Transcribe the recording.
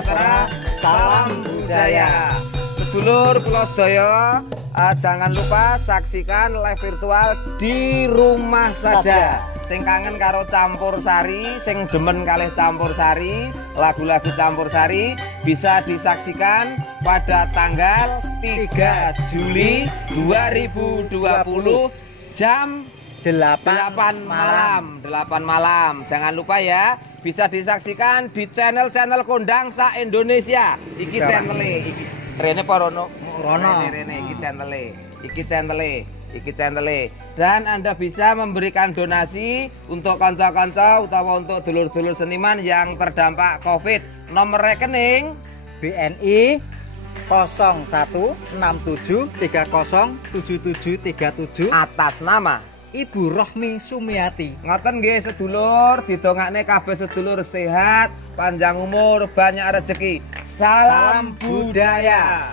sejahtera, salam budaya. Sedulur kula sedaya, jangan lupa saksikan live virtual di rumah saja. Sing kangen karo campursari, sing demen kalih campursari, lagu-lagu campursari bisa disaksikan pada tanggal 3 Juli 2020 jam 8 malam. Jangan lupa ya, bisa disaksikan di channel-channel kondang sa Indonesia. Iki channel-e, iki rene parono. Rene iki channel-e. Dan Anda bisa memberikan donasi untuk kanca-kanca utawa untuk dulur-dulur seniman yang terdampak Covid. Nomor rekening BNI 0167307737 atas nama Ibu Rohmi Sumiati. ngoten nggih sedulur, didongakne kabeh sedulur sehat, panjang umur, banyak rezeki. Salam budaya.